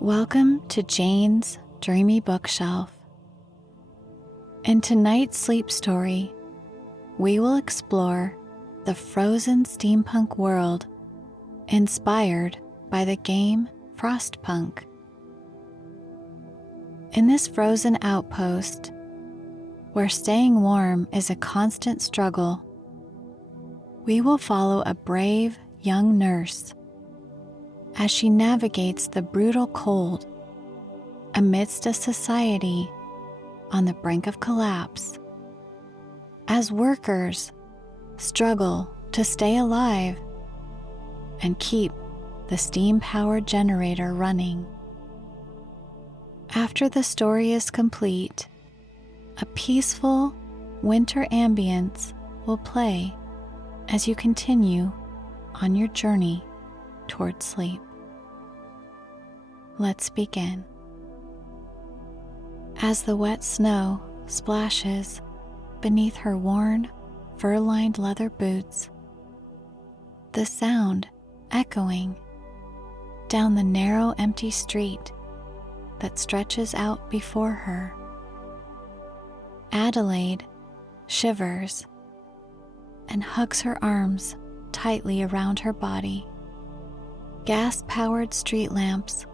Welcome to Jane's Dreamy Bookshelf. In tonight's sleep story, we will explore the frozen steampunk world inspired by the game Frostpunk. In this frozen outpost, where staying warm is a constant struggle, we will follow a brave young nurse as she navigates the brutal cold amidst a society on the brink of collapse, as workers struggle to stay alive and keep the steam-powered generator running. After the story is complete, a peaceful winter ambience will play as you continue on your journey toward sleep. Let's begin. As the wet snow splashes beneath her worn, fur-lined leather boots, the sound echoing down the narrow, empty street that stretches out before her, Adelaide shivers and hugs her arms tightly around her body. Gas-powered street lamps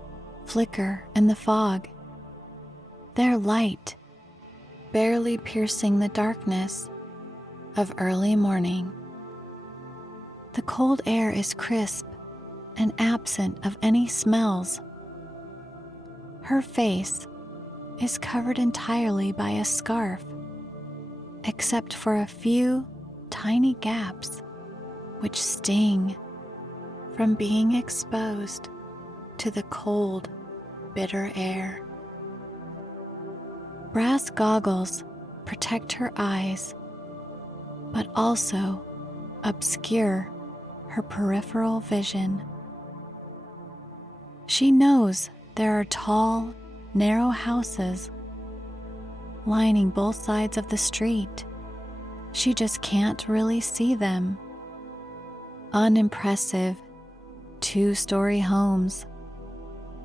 flicker in the fog, their light barely piercing the darkness of early morning. The cold air is crisp and absent of any smells. Her face is covered entirely by a scarf, except for a few tiny gaps which sting from being exposed to the cold, bitter air. Brass goggles protect her eyes, but also obscure her peripheral vision. She knows there are tall, narrow houses lining both sides of the street. She just can't really see them. Unimpressive two-story homes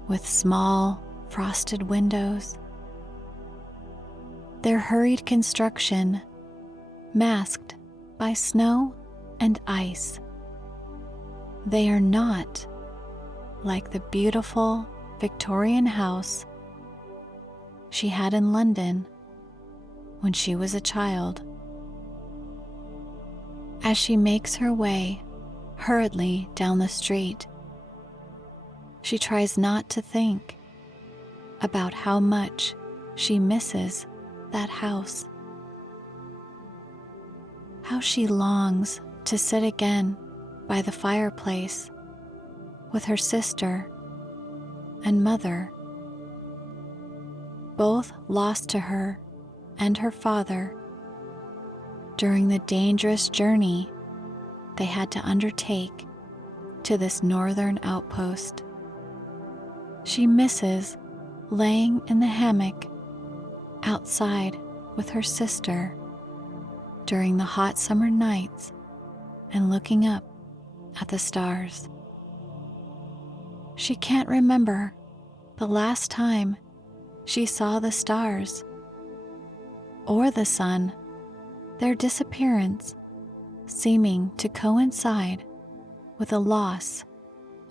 with small, frosted windows. Their hurried construction masked by snow and ice. They are not like the beautiful Victorian house she had in London when she was a child. As she makes her way hurriedly down the street, she tries not to think about how much she misses that house. How she longs to sit again by the fireplace with her sister and mother, both lost to her and her father during the dangerous journey they had to undertake to this northern outpost. She misses laying in the hammock outside with her sister during the hot summer nights and looking up at the stars. She can't remember the last time she saw the stars or the sun, their disappearance seeming to coincide with the loss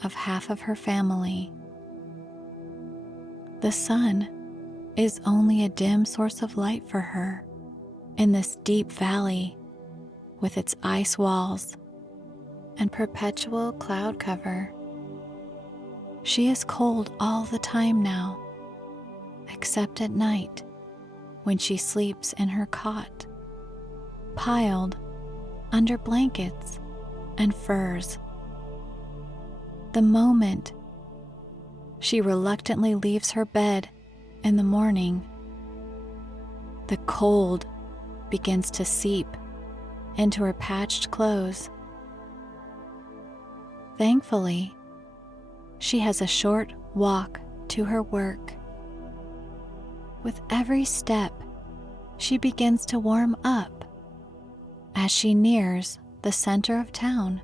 of half of her family. The sun is only a dim source of light for her in this deep valley with its ice walls and perpetual cloud cover. She is cold all the time now, except at night when she sleeps in her cot, piled under blankets and furs. The moment she reluctantly leaves her bed in the morning, the cold begins to seep into her patched clothes. Thankfully, she has a short walk to her work. With every step, she begins to warm up as she nears the center of town,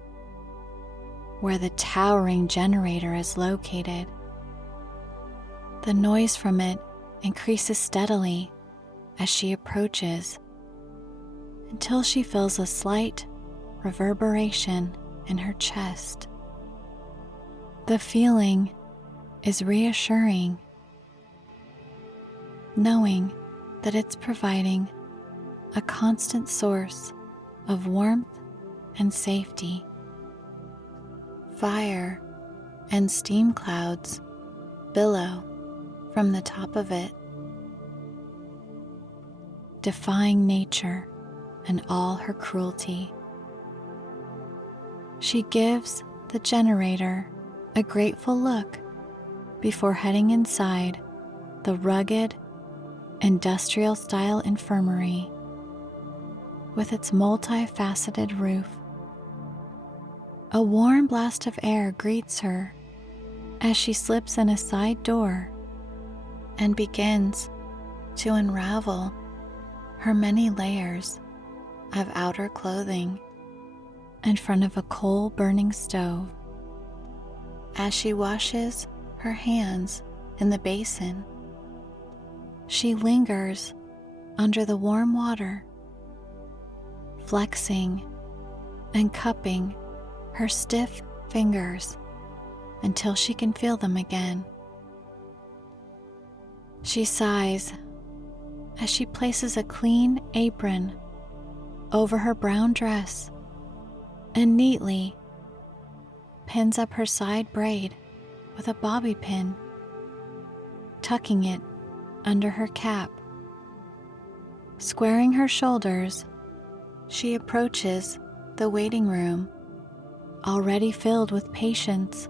where the towering generator is located. The noise from it increases steadily as she approaches until she feels a slight reverberation in her chest. The feeling is reassuring, knowing that it's providing a constant source of warmth and safety. Fire and steam clouds billow from the top of it, defying nature and all her cruelty. She gives the generator a grateful look before heading inside the rugged, industrial-style infirmary with its multifaceted roof. A warm blast of air greets her as she slips in a side door and begins to unravel her many layers of outer clothing in front of a coal-burning stove. As she washes her hands in the basin, she lingers under the warm water, flexing and cupping her stiff fingers until she can feel them again. She sighs as she places a clean apron over her brown dress and neatly pins up her side braid with a bobby pin, tucking it under her cap. Squaring her shoulders, she approaches the waiting room, already filled with patients,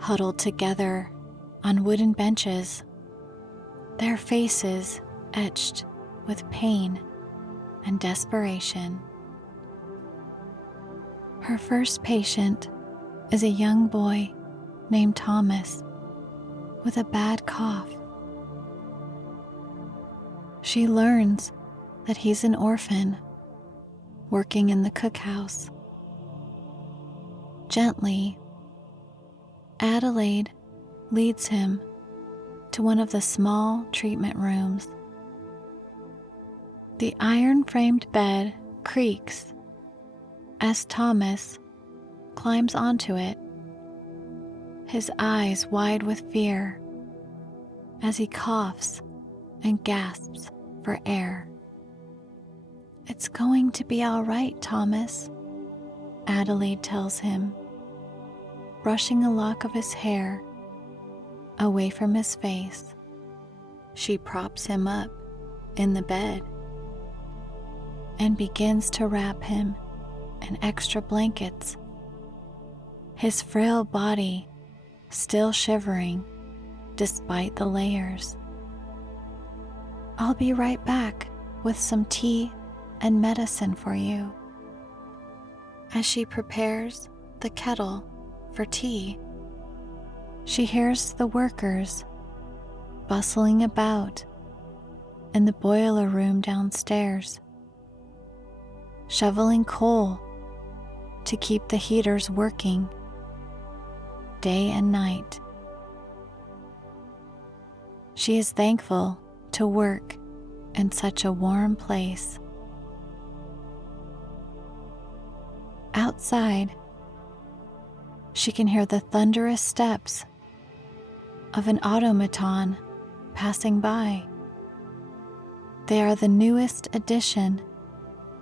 huddled together on wooden benches, their faces etched with pain and desperation. Her first patient is a young boy named Thomas with a bad cough. She learns that he's an orphan working in the cookhouse. Gently, Adelaide leads him to one of the small treatment rooms. The iron-framed bed creaks as Thomas climbs onto it, his eyes wide with fear as he coughs and gasps for air. "It's going to be all right, Thomas," Adelaide tells him, brushing a lock of his hair away from his face. She props him up in the bed and begins to wrap him in extra blankets, his frail body still shivering despite the layers. "I'll be right back with some tea and medicine for you." As she prepares the kettle for tea, she hears the workers bustling about in the boiler room downstairs, shoveling coal to keep the heaters working day and night. She is thankful to work in such a warm place. Outside, she can hear the thunderous steps of an automaton passing by. They are the newest addition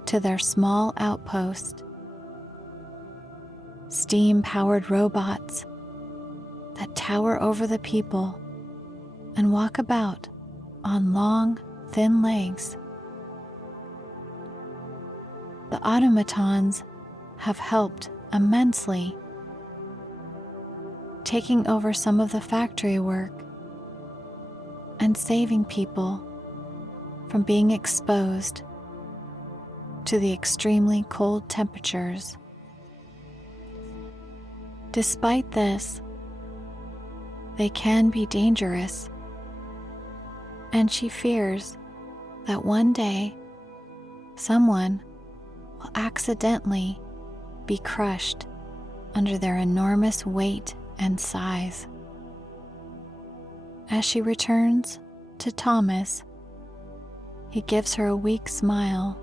to their small outpost. Steam-powered robots that tower over the people and walk about on long, thin legs. The automatons have helped immensely, taking over some of the factory work and saving people from being exposed to the extremely cold temperatures. Despite this, they can be dangerous, and she fears that one day someone will accidentally be crushed under their enormous weight and size. As she returns to Thomas, he gives her a weak smile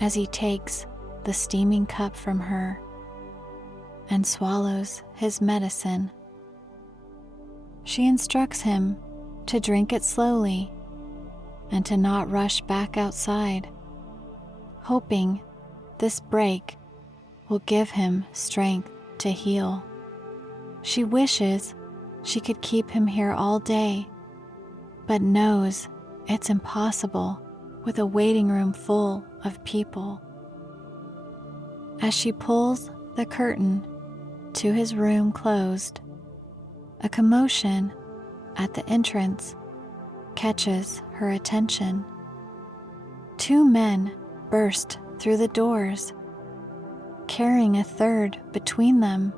as he takes the steaming cup from her and swallows his medicine. She instructs him to drink it slowly and to not rush back outside, hoping this break will give him strength to heal. She wishes she could keep him here all day, but knows it's impossible with a waiting room full of people. As she pulls the curtain to his room closed, a commotion at the entrance catches her attention. 2 men burst through the doors, carrying a third between them.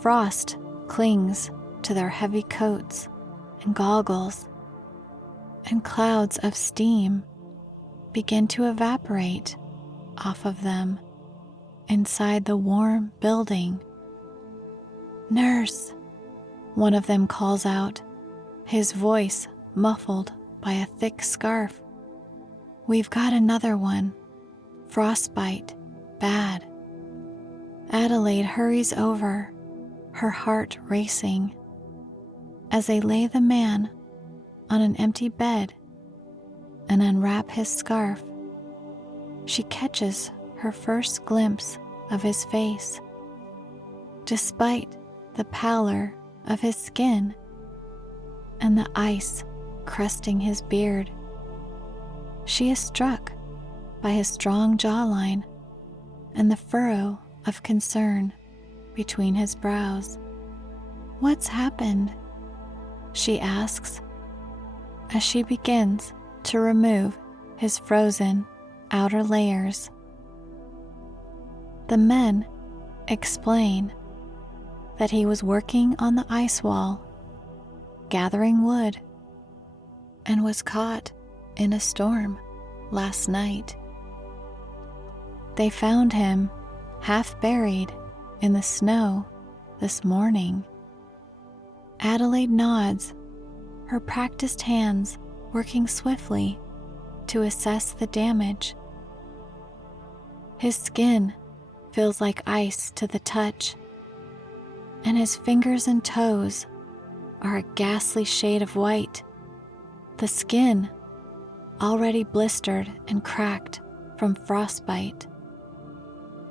Frost clings to their heavy coats and goggles, and clouds of steam begin to evaporate off of them inside the warm building. "Nurse," one of them calls out, his voice muffled by a thick scarf. "We've got another one. Frostbite, bad." Adelaide hurries over, her heart racing. As they lay the man on an empty bed and unwrap his scarf, she catches her first glimpse of his face. Despite the pallor of his skin and the ice crusting his beard, she is struck by his strong jawline and the furrow of concern between his brows. "What's happened?" she asks as she begins to remove his frozen outer layers. The men explain that he was working on the ice wall, gathering wood, and was caught in a storm last night. They found him half buried in the snow this morning. Adelaide nods, her practiced hands working swiftly to assess the damage. His skin feels like ice to the touch, and his fingers and toes are a ghastly shade of white, the skin already blistered and cracked from frostbite.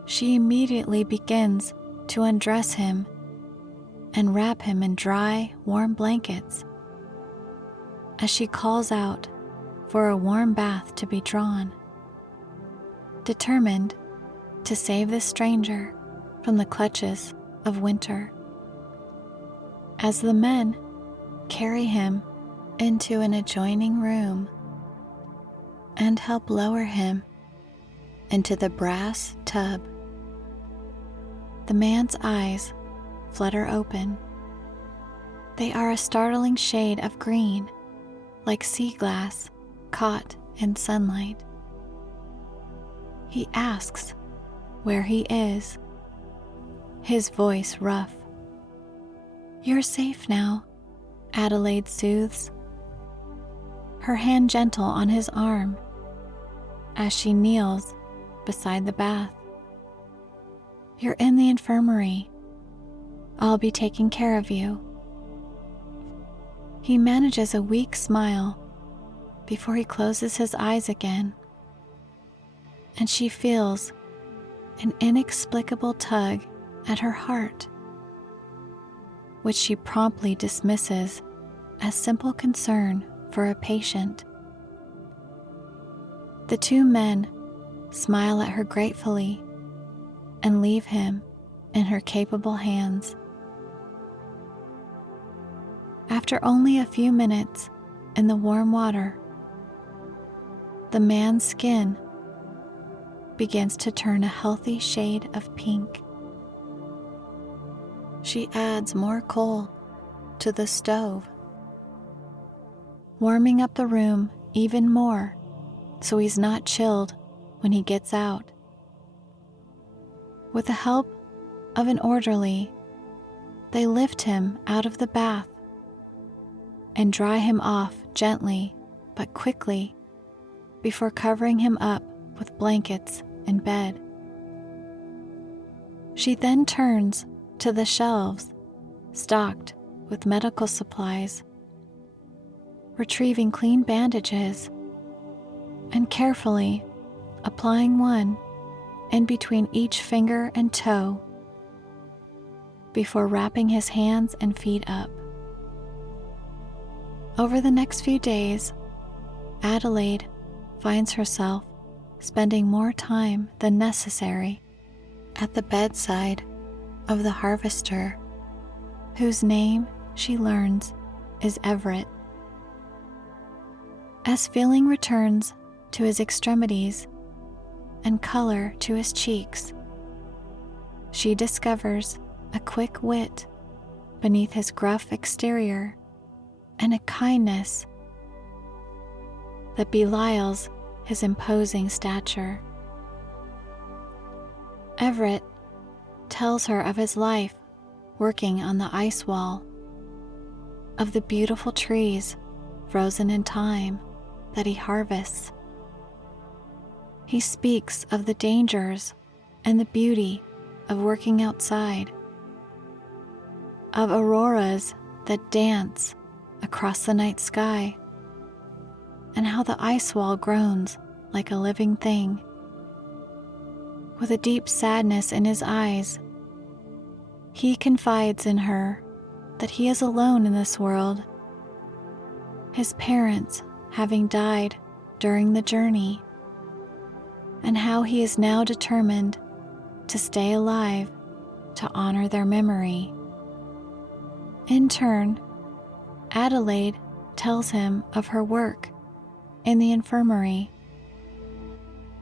She immediately begins to undress him and wrap him in dry, warm blankets as she calls out for a warm bath to be drawn, determined to save this stranger from the clutches of winter. As the men carry him into an adjoining room and help lower him into the brass tub, the man's eyes flutter open. They are a startling shade of green, like sea glass caught in sunlight. He asks where he is, his voice rough. "You're safe now," Adelaide soothes, her hand gentle on his arm as she kneels beside the bath. "You're in the infirmary. I'll be taking care of you." He manages a weak smile before he closes his eyes again, and she feels an inexplicable tug at her heart, which she promptly dismisses as simple concern for a patient. The 2 men smile at her gratefully and leave him in her capable hands. After only a few minutes in the warm water, the man's skin begins to turn a healthy shade of pink. She adds more coal to the stove, warming up the room even more so he's not chilled when he gets out. With the help of an orderly, they lift him out of the bath and dry him off gently but quickly before covering him up with blankets in bed. She then turns to the shelves stocked with medical supplies, retrieving clean bandages and carefully applying one in between each finger and toe before wrapping his hands and feet up. Over the next few days, Adelaide finds herself spending more time than necessary at the bedside of the harvester, whose name she learns is Everett. As feeling returns to his extremities and color to his cheeks, she discovers a quick wit beneath his gruff exterior and a kindness that belies his imposing stature. Everett tells her of his life working on the ice wall, of the beautiful trees frozen in time that he harvests. He speaks of the dangers and the beauty of working outside, of auroras that dance across the night sky, and how the ice wall groans like a living thing. With a deep sadness in his eyes, he confides in her that he is alone in this world, his parents having died during the journey, and how he is now determined to stay alive to honor their memory. In turn, Adelaide tells him of her work in the infirmary,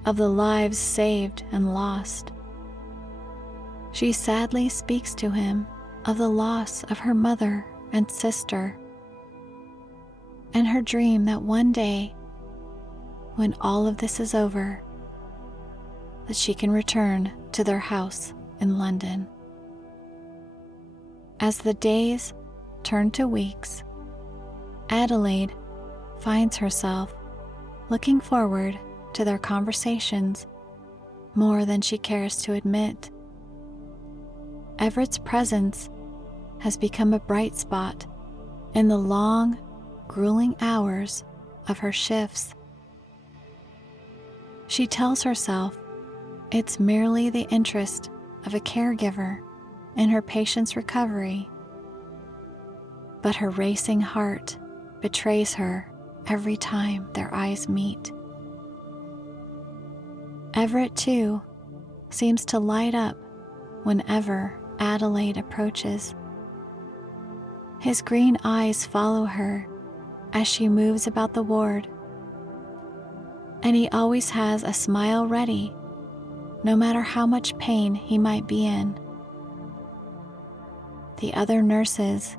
of the lives saved and lost. She sadly speaks to him of the loss of her mother and sister, and her dream that one day, when all of this is over, that she can return to their house in London. As the days turn to weeks, Adelaide finds herself looking forward to their conversations more than she cares to admit. Everett's presence has become a bright spot in the long, grueling hours of her shifts. She tells herself it's merely the interest of a caregiver in her patient's recovery, but her racing heart betrays her every time their eyes meet. Everett, too, seems to light up whenever Adelaide approaches. His green eyes follow her as she moves about the ward, and he always has a smile ready, no matter how much pain he might be in. The other nurses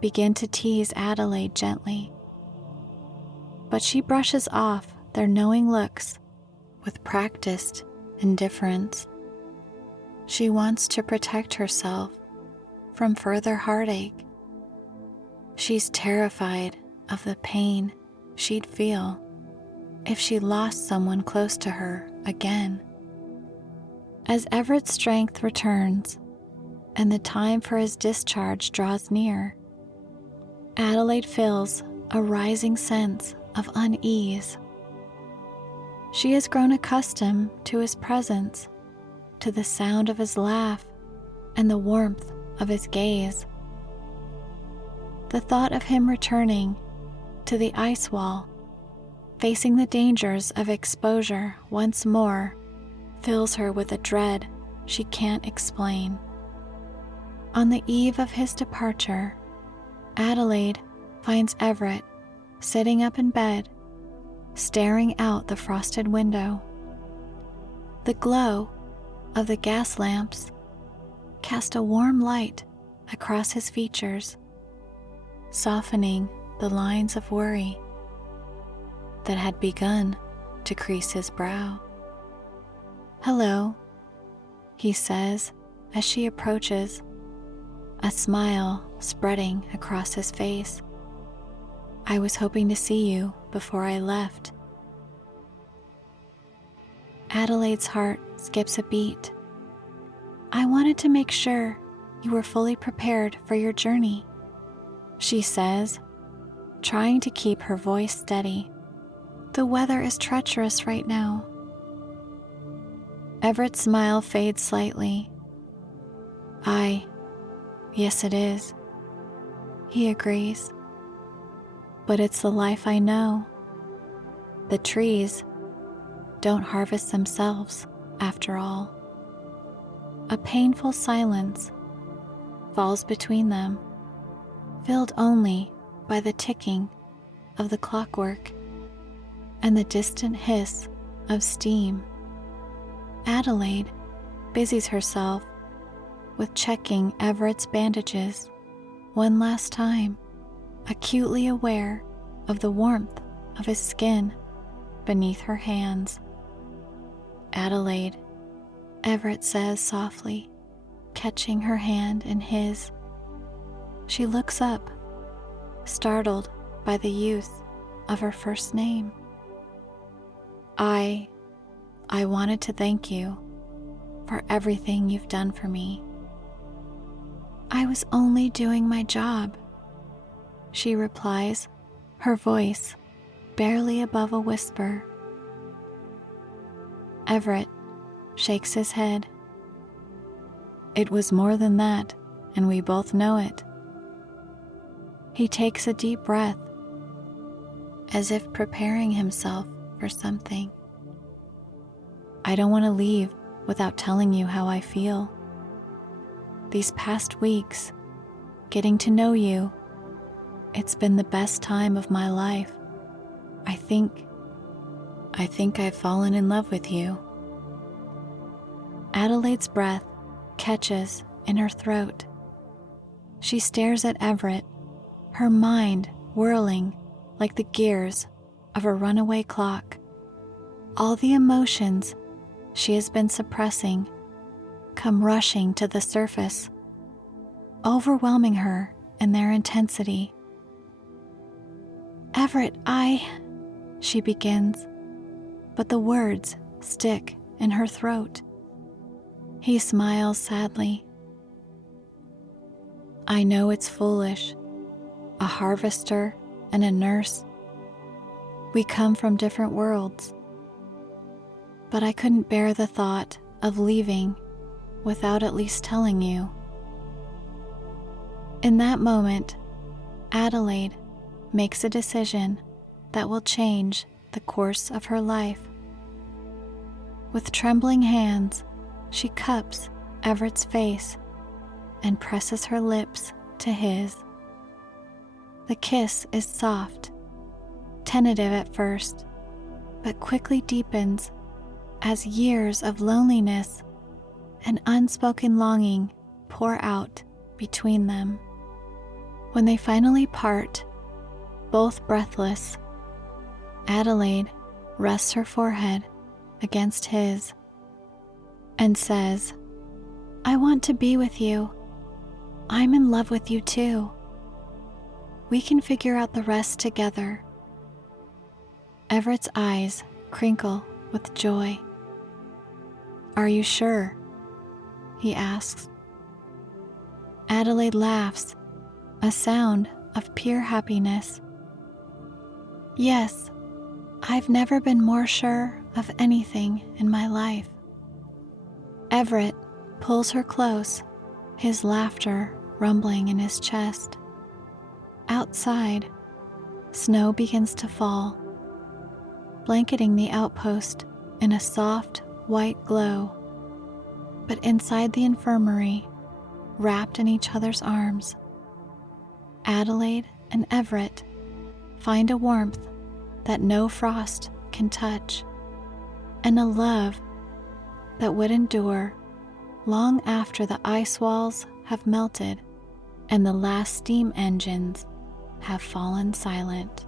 begin to tease Adelaide gently, but she brushes off their knowing looks with practiced indifference. She wants to protect herself from further heartache. She's terrified of the pain she'd feel if she lost someone close to her again. As Everett's strength returns and the time for his discharge draws near, Adelaide feels a rising sense of unease. She has grown accustomed to his presence, to the sound of his laugh and the warmth of his gaze. The thought of him returning to the ice wall, facing the dangers of exposure once more, fills her with a dread she can't explain. On the eve of his departure, Adelaide finds Everett sitting up in bed, staring out the frosted window. The glow of the gas lamps cast a warm light across his features, softening the lines of worry that had begun to crease his brow. "Hello," he says as she approaches, a smile spreading across his face. I was hoping to see you before I left." Adelaide's heart skips a beat. "I wanted to make sure you were fully prepared for your journey," she says, trying to keep her voice steady. "The weather is treacherous right now." Everett's smile fades slightly. Yes it is," he agrees. "But it's the life I know. The trees don't harvest themselves, after all." A painful silence falls between them, filled only by the ticking of the clockwork and the distant hiss of steam. Adelaide busies herself with checking Everett's bandages one last time, acutely aware of the warmth of his skin beneath her hands. "Adelaide," Everett says softly, catching her hand in his. She looks up, startled by the use of her first name. I wanted to thank you for everything you've done for me." "I was only doing my job," she replies, her voice barely above a whisper. Everett shakes his head. "It was more than that, and we both know it." He takes a deep breath, as if preparing himself for something. "I don't want to leave without telling you how I feel. These past weeks, getting to know you, it's been the best time of my life. I think I've fallen in love with you." Adelaide's breath catches in her throat. She stares at Everett, her mind whirling like the gears of a runaway clock. All the emotions she has been suppressing come rushing to the surface, overwhelming her in their intensity. "Everett, she begins, but the words stick in her throat. He smiles sadly. "I know it's foolish, a harvester and a nurse. We come from different worlds. But I couldn't bear the thought of leaving without at least telling you." In that moment, Adelaide makes a decision that will change the course of her life. With trembling hands, she cups Everett's face and presses her lips to his. The kiss is soft, tentative at first, but quickly deepens as years of loneliness and unspoken longing pour out between them. When they finally part, both breathless, Adelaide rests her forehead against his and says, "I want to be with you. I'm in love with you too. We can figure out the rest together." Everett's eyes crinkle with joy. "Are you sure?" he asks. Adelaide laughs, a sound of pure happiness. "Yes, I've never been more sure of anything in my life." Everett pulls her close, his laughter rumbling in his chest. Outside, snow begins to fall, blanketing the outpost in a soft, white glow. But inside the infirmary, wrapped in each other's arms, Adelaide and Everett find a warmth that no frost can touch, and a love that would endure long after the ice walls have melted and the last steam engines have fallen silent.